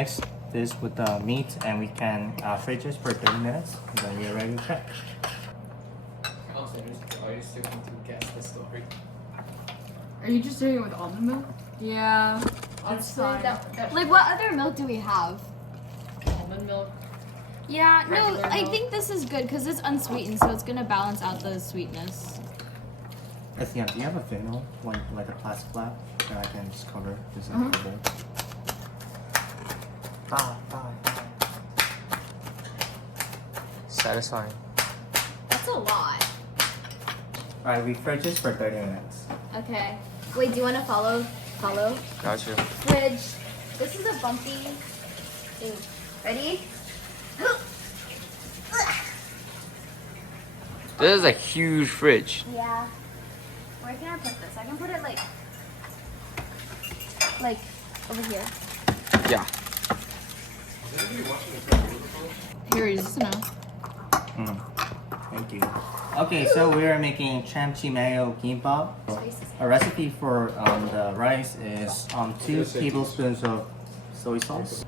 mix this with the meat and we can fridge this for 30 minutes and then we are ready to check. Are you still going to guess the story? Are you just doing it with almond milk? Yeah. Honestly, Like, what other milk do we have? almond milk. Yeah, no, Regular I milk. think this is good because it's unsweetened, so it's gonna balance out the sweetness. Athena, do you have a vinyl, like a plastic flap that I can just cover this in the bowl? Satisfying. That's a lot. Alright, we fridge this for 30 minutes. Okay. Wait, do you want to follow? Got you. Fridge. This is a bumpy thing. Ready? This is a huge fridge. Yeah. Where can I put this? I can put it like over here. Yeah. Here, is this enough? Thank you. Okay, so we are making chamchi mayo kimbap. A recipe for the rice is 2 tablespoons of soy sauce,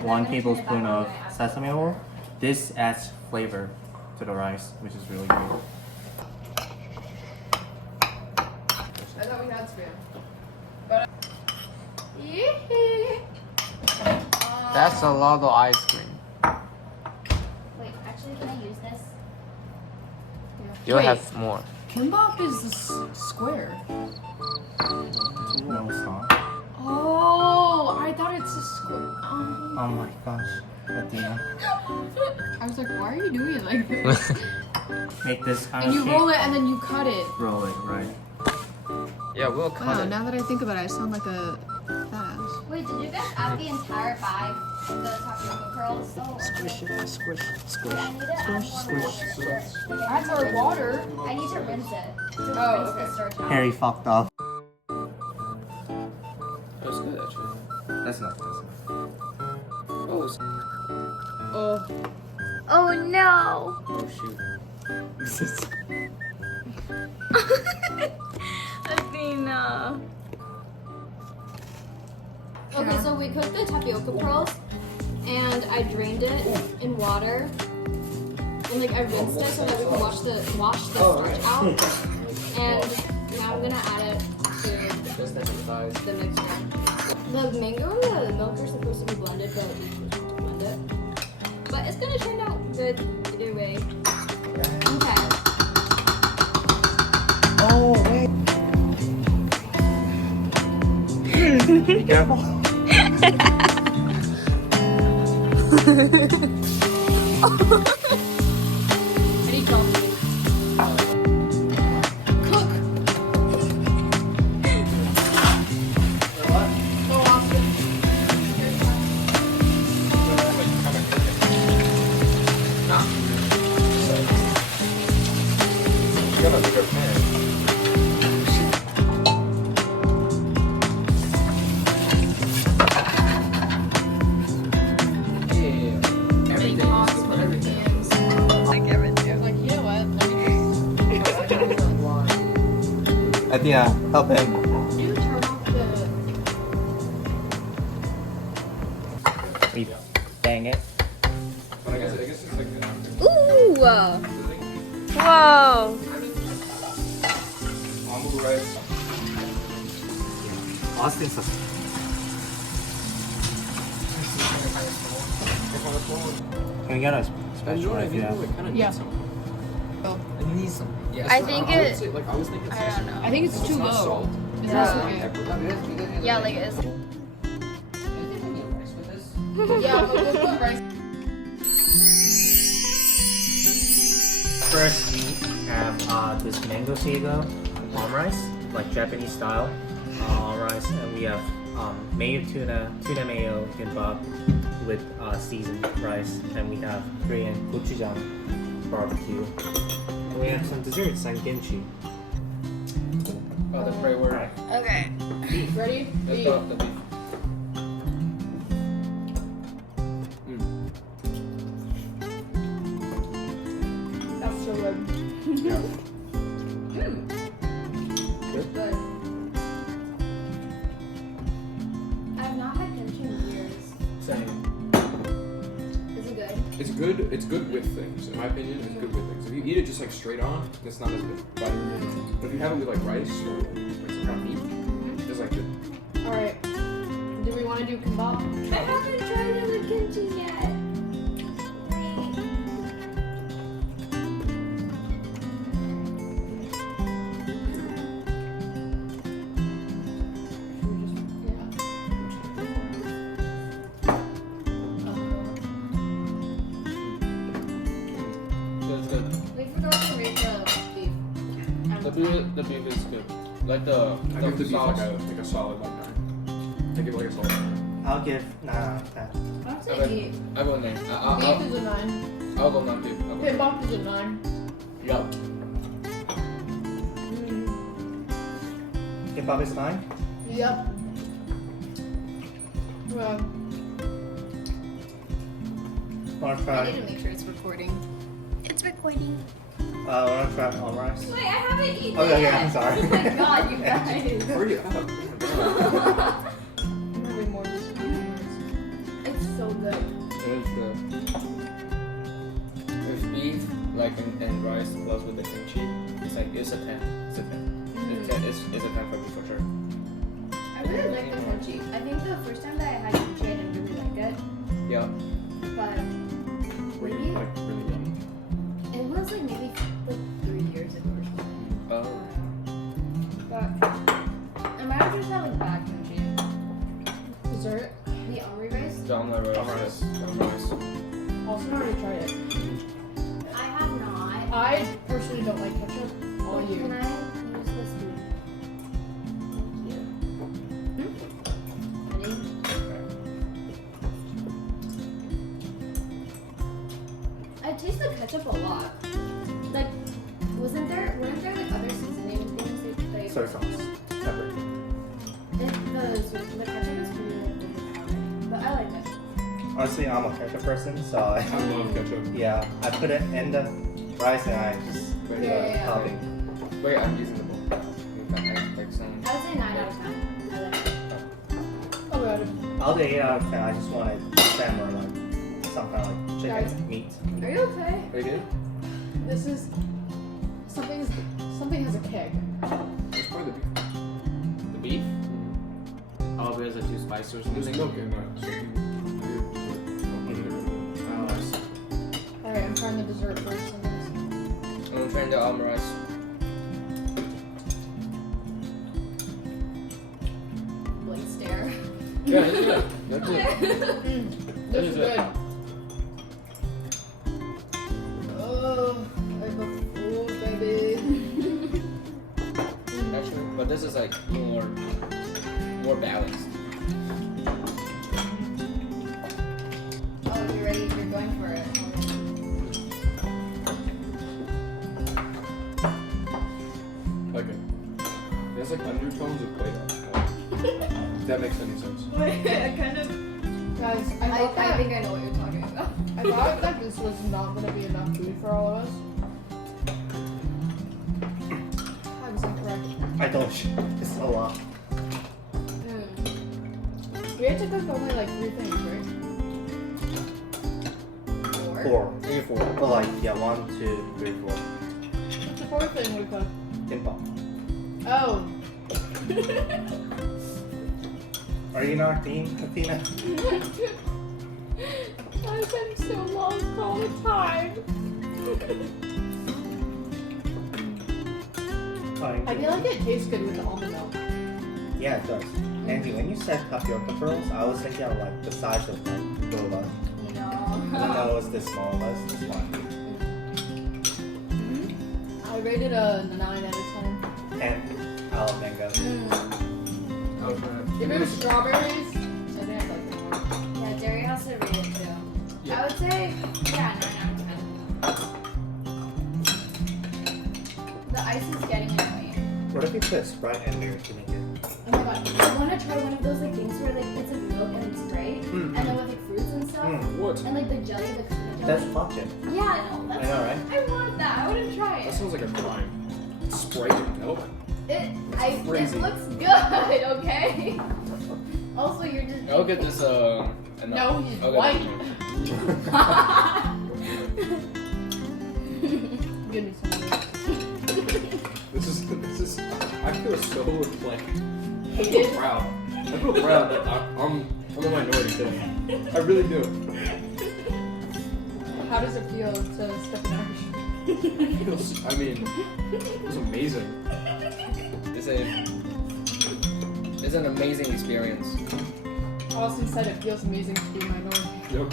1 tablespoon of sesame oil. This adds flavor to the rice, which is really good. I thought we had spam. That's a lot of ice cream. Wait, actually, can I use this? You'll Wait. have more. Kimbap is the square. No, it's not. Oh, I thought it's a square. Oh my gosh, Athena. I was like, why are you doing it like this? Make this kind And of you shape. roll it and then you cut it. Roll it, right. Yeah, we'll cut Wow, it. now that I think about it, I sound like a fast. Wait, did you guys add the entire bag of the tapioca pearls? Oh, Squish it, squish, squish. I need to add more water. That's our water. I need to rinse it. To Oh, rinse okay. the starch out. Harry fucked up. That's good, actually. That's enough. Oh, Oh. Oh no! oh shoot. Athena. Okay, so we cooked the tapioca pearls, and I drained it in water, and like I rinsed it so that we can wash the starch out. And now I'm gonna add it to Just exercise. the mixture. The mango and the milk are supposed to be blended, but we just want to blend it. But it's gonna turn out good either way. Okay. Oh, wait. Be careful. I need coffee. Cook. Go, Austin. You got a bigger pan. Yeah. Everything. Put everything. Like, you know what? Let me just... Athena, help him. Can you turn off the... We bang it. Ooh! Whoa! Austin says. Can we get a special if you have? Yeah. It needs some. Yeah. I think would it- say, like, I was thinking I don't know. I think it's too not low. salt. Is Yeah. this okay? Yeah, like it's. Yeah, we'll put rice. First, we have this mango sago palm rice, like Japanese style rice, and we have mayo tuna mayo kimbap with seasoned rice, and we have Korean gochujang barbecue. And we have some desserts like kimchi. Oh, the pray word. Okay. Ready? Let's Beef. put up the beef. That's so good. Yeah. Good. I have not had kimchi in It's good. It's good with things. In my opinion, it's good with things. If you eat it just like straight on, it's not as good. But if you have it with like rice or like some kind of meat, it's like good. Alright. Do we want to do kimbap? I haven't tried it with kimchi yet. It's good. We forgot to make the beef. The beef is good. Like the I give the beef sauce. like a solid like 9. I give it like a solid 9. I'll give 9 out of 10. I'd I say will- 8. I go 9. Beef is a 9. I'll go 9 too. Kimbap is a 9. Yup. Kimbap is 9? Yep. Well, Wanna I try? need to make sure it's recording. It's recording. Wanna try all rice? Wait, I haven't eaten Oh, yeah, yet. I'm sorry. Oh my god, you guys. Hurry up. I'm having more of this. It's so good. It's good. With beef, like and rice plus with the kimchi, it's a 10. It's a 10. It's a 10 for me for sure. I really like the kimchi. I think the first time that I had kimchi, I didn't really like it. Yeah. But Really, maybe like really yummy. it was like maybe like 3 years ago or something. Oh. But I might have just had like bad kimchi. Dessert? The omri rice? The omelet rice. Rice. The rice. Also already tried it. I have not. I personally don't like ketchup. All Wait, you. Can I use the spoon? Thank you. Ready? I taste the ketchup a lot. Like, weren't there like other seasoning things that Soy sauce. Pepper. the ketchup is pretty overpowering, but I like it. Honestly, I'm a ketchup person, so I love ketchup. yeah, I put it in the rice and I just Yeah. topping. Wait, I'm using the bowl. Like some. I would say 9 out of 10. I like it. Oh god. I'll do 8 out of 10. I just wanted salmon or like some kind of like chicken Guys. meat. Are you okay? Are you good? This is something has a keg. It's probably the beef. The beef? Oh, because it's too spicy or There's something? milk in that. So Oh, I see. Alright, I'm trying the dessert first. I'm trying the almond rice. Blank stare. Yeah, that's good. That's good. This is is good. Oh, I got full, baby. Actually, but this is like more balanced. Oh, you're ready? You're going for it. like it. There's like undertones of Play-Doh. If that makes any sense. Wait, I kind of. Guys, I think I know what you're talking about. I thought that this was not going to be enough food for all of us. I was incorrect. I don't. It's a lot. We had to cook only like 3 things, right? 4? 4. 3 or 4. Well, like yeah, 1, 2, 3, 4. What's the 4th thing we cooked? Kimbap. Oh. Are you in our team, Athena? I've been so lost all the time. Fine. I feel like it tastes good with the almond milk. Yeah, it does. Andy, when you said tapioca pearls, I was thinking of like the size of like boba. I didn't know it was this small, but it's this one. I rated a 9 out of 10. 10 out of mango. If it was strawberries, I think I'd like it more. Yeah, Jerry has to rate it too. Yeah. I would say, yeah, 9 out of 10. The ice is getting annoying. What if you put Sprite in there to make it? Oh my god, I want to try one of those like things where like it's like milk and it's Sprite, and then with like fruits and stuff, What? and like the jelly, the jelly. That's fudge. Yeah, I know. That's I know, right? I want that. I want to try That it. sounds like a crime. Sprite and milk. It crazy. looks good. Okay. Also, you're just. I'll get this. No, he's I'll get white. this. Give me some of this. This is. I feel so like. I feel Hated? proud. I feel proud that I'm a minority today. I really do. How does it feel to step in our shoes? It feels, I mean, it was amazing. It's an amazing experience. Austin said it feels amazing to be a minority. Yep.